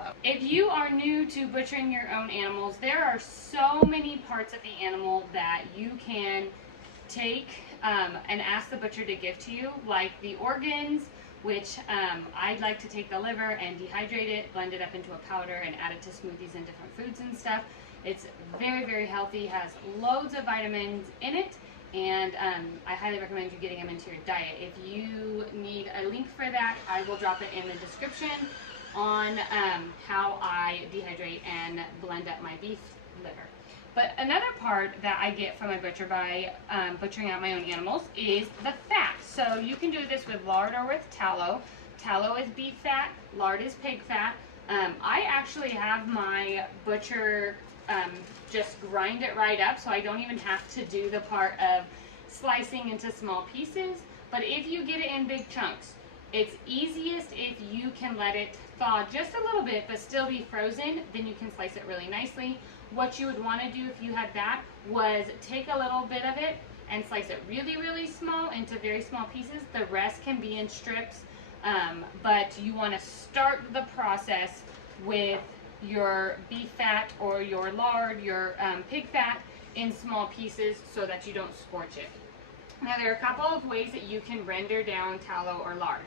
tallow. If you are new to butchering your own animals, there are so many parts of the animal that you can take and ask the butcher to give to you, like the organs, which I'd like to take the liver and dehydrate it, blend it up into a powder, and add it to smoothies and different foods and stuff. It's very, very healthy, has loads of vitamins in it, and I highly recommend you getting them into your diet. If you need a link for that, I will drop it in the description on how I dehydrate and blend up my beef liver. But another part that I get from my butcher by butchering out my own animals is the fat. So you can do this with lard or with tallow. Tallow is beef fat, lard is pig fat. I actually have my butcher just grind it right up, so I don't even have to do the part of slicing into small pieces. But if you get it in big chunks, it's easiest if you can let it thaw just a little bit but still be frozen. Then you can slice it really nicely. What you would want to do if you had that was take a little bit of it and slice it really, really small into very small pieces. The rest can be in strips, but you want to start the process with your beef fat or your lard, your pig fat in small pieces so that you don't scorch it. Now there are a couple of ways that you can render down tallow or lard.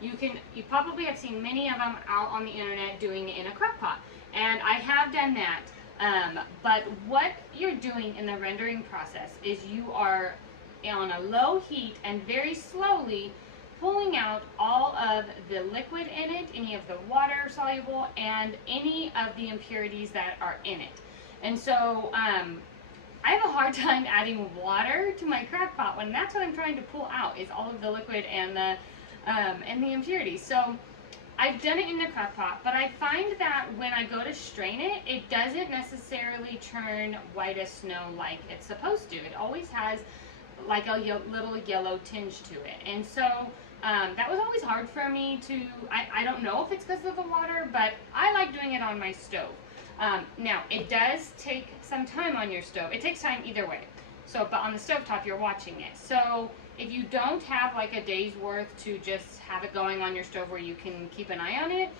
You probably have seen many of them out on the internet doing it in a crock pot, and I have done that. But what you're doing in the rendering process is you are on a low heat and very slowly pulling out all of the liquid in it, any of the water soluble, and any of the impurities that are in it. And so I have a hard time adding water to my crock pot when that's what I'm trying to pull out, is all of the liquid and the impurities. So I've done it in the crock pot, but I find that when I go to strain it, it doesn't necessarily turn white as snow like it's supposed to. It always has like a little yellow tinge to it. And so that was always hard for me to, I don't know if it's because of the water, but I like doing it on my stove. Now, it does take some time on your stove. It takes time either way. So, but on the stovetop, you're watching it. So if you don't have like a day's worth to just have it going on your stove where you can keep an eye on it,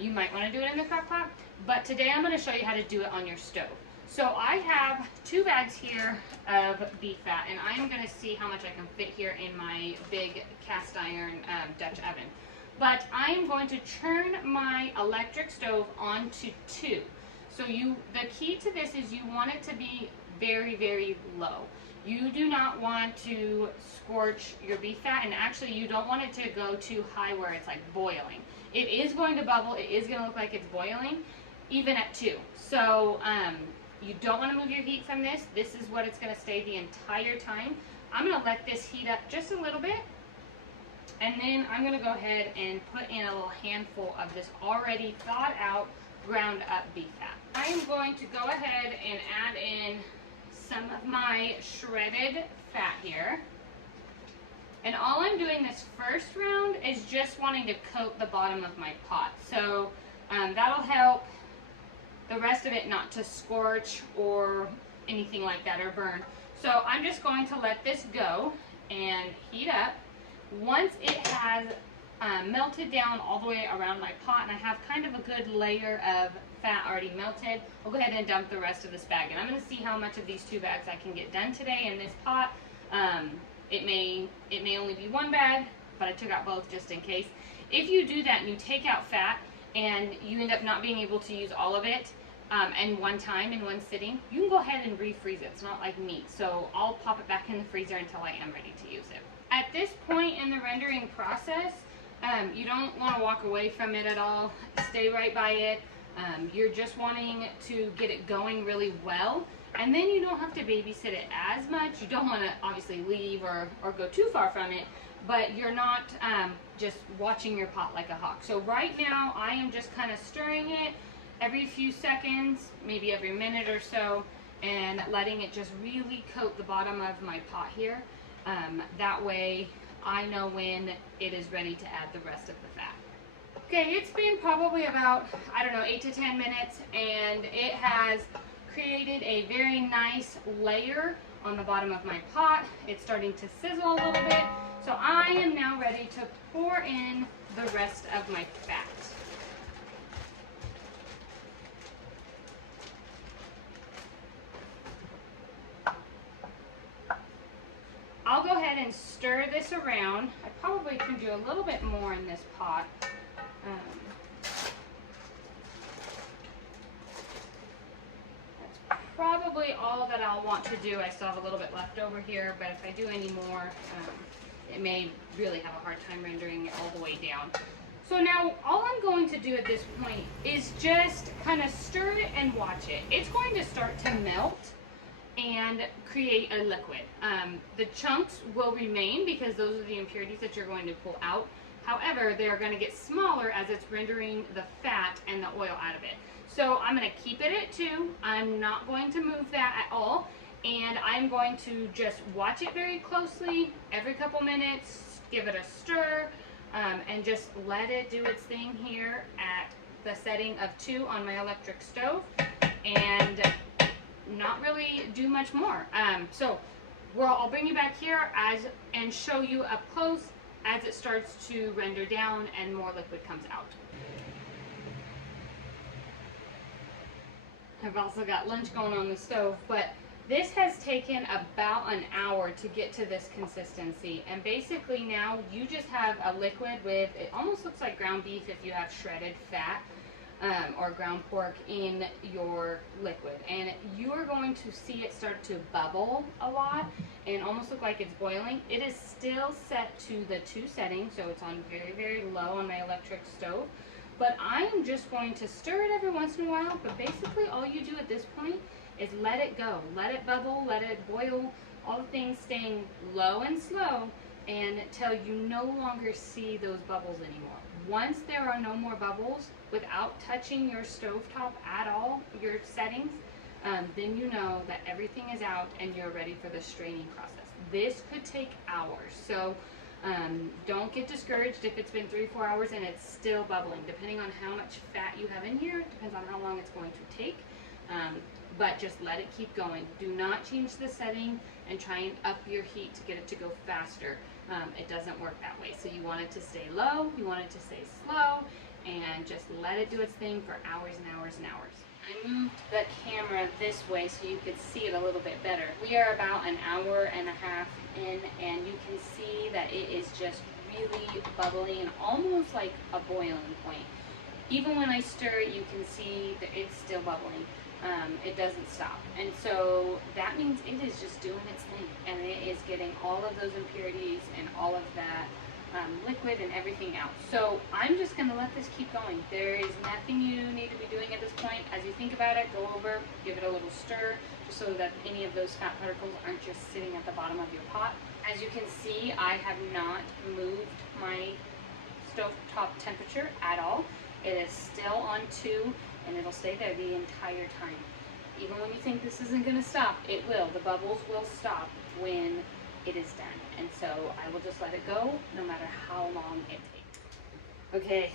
you might want to do it in the crock pot. But today I'm going to show you how to do it on your stove. So I have 2 bags here of beef fat, and I'm going to see how much I can fit here in my big cast iron Dutch oven. But I'm going to turn my electric stove on to 2. So the key to this is you want it to be very, very low. You do not want to scorch your beef fat, and actually you don't want it to go too high where it's like boiling. It is going to bubble, it is going to look like it's boiling, even at 2. So you don't want to move your heat from this. This is what it's going to stay the entire time. I'm going to let this heat up just a little bit, and then I'm going to go ahead and put in a little handful of this already thawed out, ground up beef fat. I am going to go ahead and add in some of my shredded fat here. And all I'm doing this first round is just wanting to coat the bottom of my pot. So that'll help the rest of it not to scorch or anything like that or burn. So I'm just going to let this go and heat up. Once it has melted down all the way around my pot and I have kind of a good layer of fat already melted, I'll go ahead and dump the rest of this bag. And I'm going to see how much of these 2 bags I can get done today in this pot. It may only be 1 bag, but I took out both just in case. If you do that and you take out fat and you end up not being able to use all of it in one time, in one sitting, you can go ahead and refreeze it. It's not like meat. So I'll pop it back in the freezer until I am ready to use it. At this point in the rendering process, you don't want to walk away from it at all. Stay right by it. You're just wanting to get it going really well, and then you don't have to babysit it as much. You don't want to obviously leave or go too far from it, but you're not just watching your pot like a hawk. So right now I am just kind of stirring it every few seconds, maybe every minute or so, and letting it just really coat the bottom of my pot here. That way I know when it is ready to add the rest of the fat. Okay, it's been probably about, I don't know, 8 to 10 minutes, and it has created a very nice layer on the bottom of my pot. It's starting to sizzle a little bit, so I am now ready to pour in the rest of my fat. can stir this around. I probably can do a little bit more in this pot. That's probably all that I'll want to do. I still have a little bit left over here, but if I do any more, it may really have a hard time rendering it all the way down. So now all I'm going to do at this point is just kind of stir it and watch it. It's going to start to melt and create a liquid. The chunks will remain because those are the impurities that you're going to pull out. However, they are going to get smaller as it's rendering the fat and the oil out of it. So I'm going to keep it at 2. I'm not going to move that at all. And I'm going to just watch it very closely every couple minutes, give it a stir, and just let it do its thing here at the setting of 2 on my electric stove, and not really do much more. I'll bring you back here and show you up close as it starts to render down and more liquid comes out. I've also got lunch going on the stove, but this has taken about an hour to get to this consistency, and basically now you just have a liquid with, it almost looks like ground beef if you have shredded fat or ground pork in your liquid, and you are going to see it start to bubble a lot and almost look like it's boiling. It is still set to the 2 settings, so it's on very, very low on my electric stove, but I'm just going to stir it every once in a while. But basically all you do at this point is let it go, let it bubble, let it boil, all the things staying low and slow until you no longer see those bubbles anymore. Once there are no more bubbles, without touching your stovetop at all, your settings, then you know that everything is out and you're ready for the straining process. This could take hours, so don't get discouraged if it's been 3-4 hours and it's still bubbling. Depending on how much fat you have in here, it depends on how long it's going to take. But just let it keep going. Do not change the setting and try and up your heat to get it to go faster. It doesn't work that way. So you want it to stay low, you want it to stay slow, and just let it do its thing for hours and hours and hours. I moved the camera this way so you could see it a little bit better. We are about an hour and a half in, and you can see that it is just really bubbly and almost like a boiling point. Even when I stir it, you can see that it's still bubbling. It doesn't stop, and so that means it is just doing its thing, and it is getting all of those impurities and all of that liquid and everything out. So I'm just going to let this keep going. There is nothing you need to be doing at this point. As you think about it, go over, give it a little stir, just so that any of those fat particles aren't just sitting at the bottom of your pot. As you can see, I have not moved my stovetop temperature at all. It is still on 2. And it'll stay there the entire time. Even when you think this isn't going to stop, it will. The bubbles will stop when it is done. And so I will just let it go no matter how long it takes. Okay,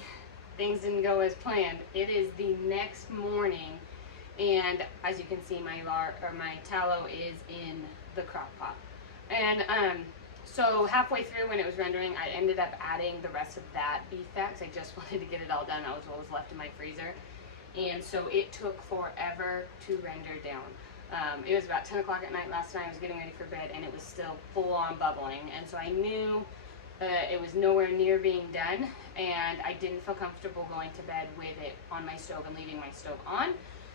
things didn't go as planned. It is the next morning, and as you can see, my tallow is in the crock pot. And so halfway through when it was rendering, I ended up adding the rest of that beef fat because I just wanted to get it all done. That was what was left in my freezer. And so it took forever to render down. It was about 10 o'clock at night last night. I was getting ready for bed, and it was still full on bubbling. And so I knew that it was nowhere near being done, and I didn't feel comfortable going to bed with it on my stove and leaving my stove on.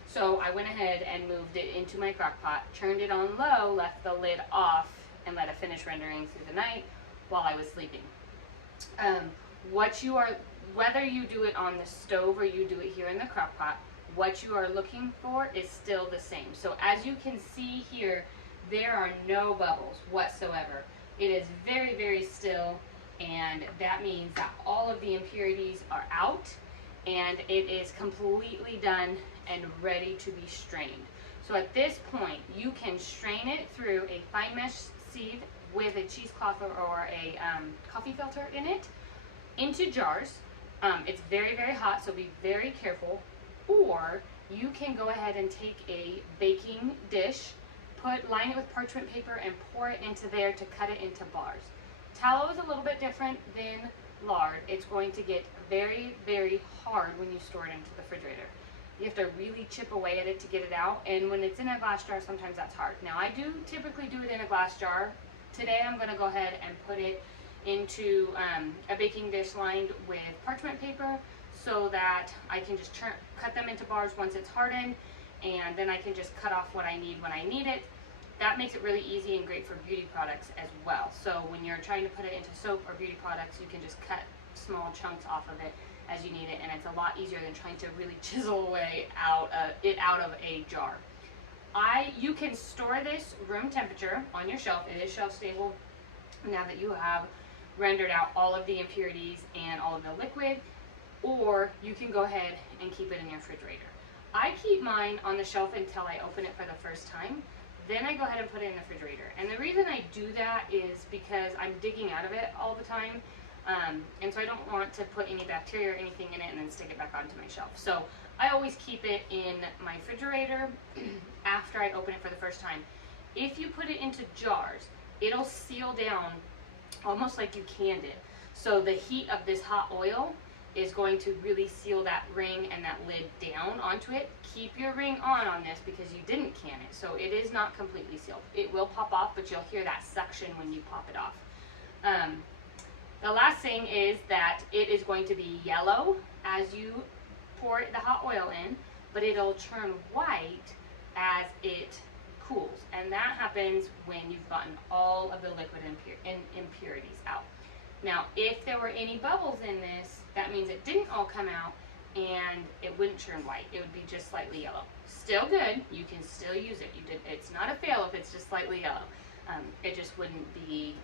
So I went ahead and moved it into my crock pot, turned it on low, left the lid off, and let it finish rendering through the night while I was sleeping. Whether you do it on the stove or you do it here in the crock pot, what you are looking for is still the same. So as you can see here, there are no bubbles whatsoever. It is very, very still, and that means that all of the impurities are out, and it is completely done and ready to be strained. So at this point, you can strain it through a fine mesh sieve with a cheesecloth or a coffee filter in it into jars. It's very, very hot, so be very careful. Or you can go ahead and take a baking dish, line it with parchment paper, and pour it into there to cut it into bars. Tallow is a little bit different than lard. It's going to get very, very hard when you store it into the refrigerator. You have to really chip away at it to get it out, and when it's in a glass jar, sometimes that's hard. Now, I do typically do it in a glass jar Today I'm going to go ahead and put it into a baking dish lined with parchment paper so that I can just cut them into bars once it's hardened, and then I can just cut off what I need when I need it. That makes it really easy and great for beauty products as well. So when you're trying to put it into soap or beauty products, you can just cut small chunks off of it as you need it, and it's a lot easier than trying to really chisel away out of a jar. You can store this room temperature on your shelf. It is shelf stable now that you have rendered out all of the impurities and all of the liquid, or you can go ahead and keep it in your refrigerator. I keep mine on the shelf until I open it for the first time. Then I go ahead and put it in the refrigerator. And the reason I do that is because I'm digging out of it all the time. And so I don't want to put any bacteria or anything in it and then stick it back onto my shelf. So I always keep it in my refrigerator after I open it for the first time. If you put it into jars, it'll seal down almost like you canned it. So the heat of this hot oil is going to really seal that ring and that lid down onto it. Keep your ring on this because you didn't can it. So it is not completely sealed. It will pop off, but you'll hear that suction when you pop it off. The last thing is that it is going to be yellow as you pour the hot oil in, but it'll turn white as it cools. And that happens when you've gotten all of the liquid impurities out. Now, if there were any bubbles in this, that means it didn't all come out and it wouldn't turn white. It would be just slightly yellow. Still good. You can still use it. It's not a fail if it's just slightly yellow. It just wouldn't be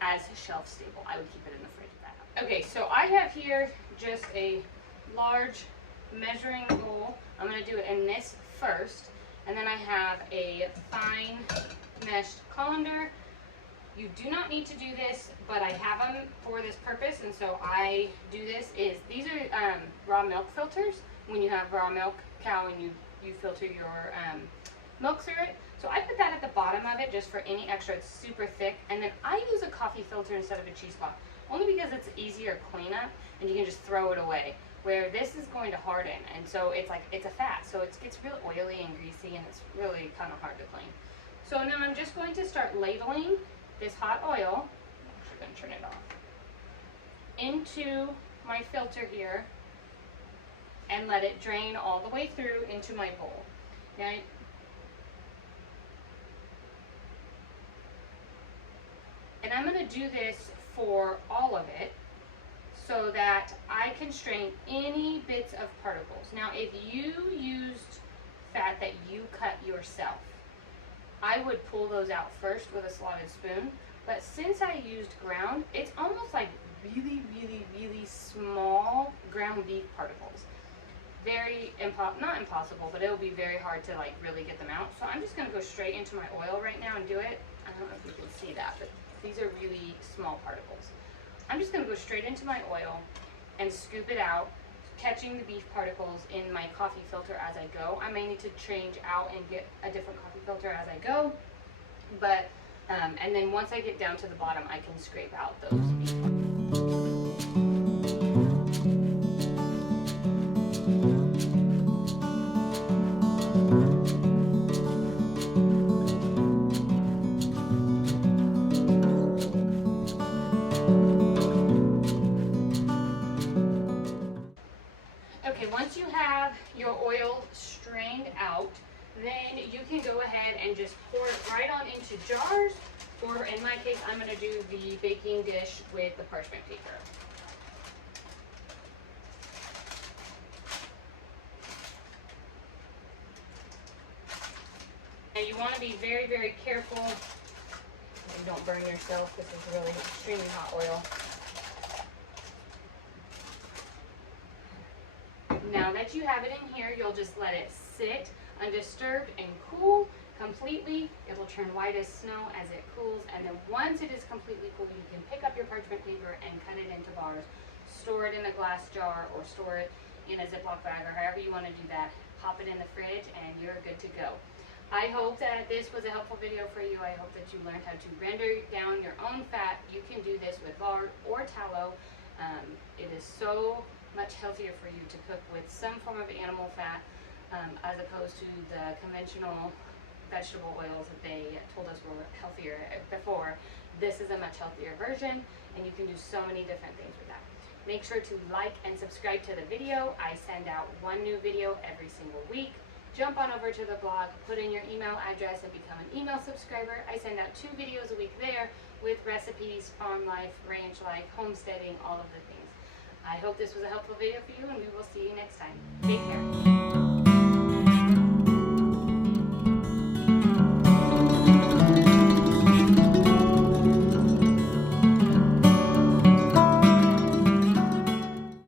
as shelf stable. I would keep it in the fridge. Okay, so I have here just a large measuring bowl. I'm going to do it in this first, and then I have a fine meshed colander. You do not need to do this, but I have them for this purpose, and so I do this. These are raw milk filters. When you have raw milk cow and you filter your milk through it. So I put that at the bottom of it just for any extra. It's super thick, and then I use a coffee filter instead of a cheesecloth, only because it's easier cleanup and you can just throw it away. Where this is going to harden, and so it's a fat, so it gets real oily and greasy, and it's really kind of hard to clean. So now I'm just going to start ladling this hot oil. I'm actually going to turn it off into my filter here and let it drain all the way through into my bowl. Now, and I'm going to do this for all of it so that I can strain any bits of particles. Now, if you used fat that you cut yourself, I would pull those out first with a slotted spoon. But since I used ground, it's almost like really, really, really small ground beef particles. Very, not impossible, but it'll be very hard to really get them out. So I'm just gonna go straight into my oil right now and do it. I don't know if you can see that, but these are really small particles. I'm just gonna go straight into my oil and scoop it out, catching the beef particles in my coffee filter as I go. I may need to change out and get a different coffee filter as I go, but and then once I get down to the bottom, I can scrape out those beef particles. Okay, once you have your oil strained out, then you can go ahead and just pour it right on into jars, or in my case, I'm going to do the baking dish with the parchment paper. Now you want to be very, very careful and don't burn yourself. This is really extremely hot oil. Now that you have it in here, you'll just let it sit undisturbed and cool completely. It will turn white as snow as it cools, and then once it is completely cool, you can pick up your parchment paper and cut it into bars, store it in a glass jar, or store it in a Ziploc bag, or however you want to do that. Pop it in the fridge and you're good to go. I hope that this was a helpful video for you. I hope that you learned how to render down your own fat. You can do this with lard or tallow. It is so much healthier for you to cook with some form of animal fat as opposed to the conventional vegetable oils that they told us were healthier before. This is a much healthier version, and you can do so many different things with that. Make sure to like and subscribe to the video. I send out one new video every single week. Jump on over to the blog, put in your email address, and become an email subscriber. I send out 2 videos a week there with recipes, farm life, ranch life, homesteading, all of the things. I hope this was a helpful video for you, and we will see you next time. Take care.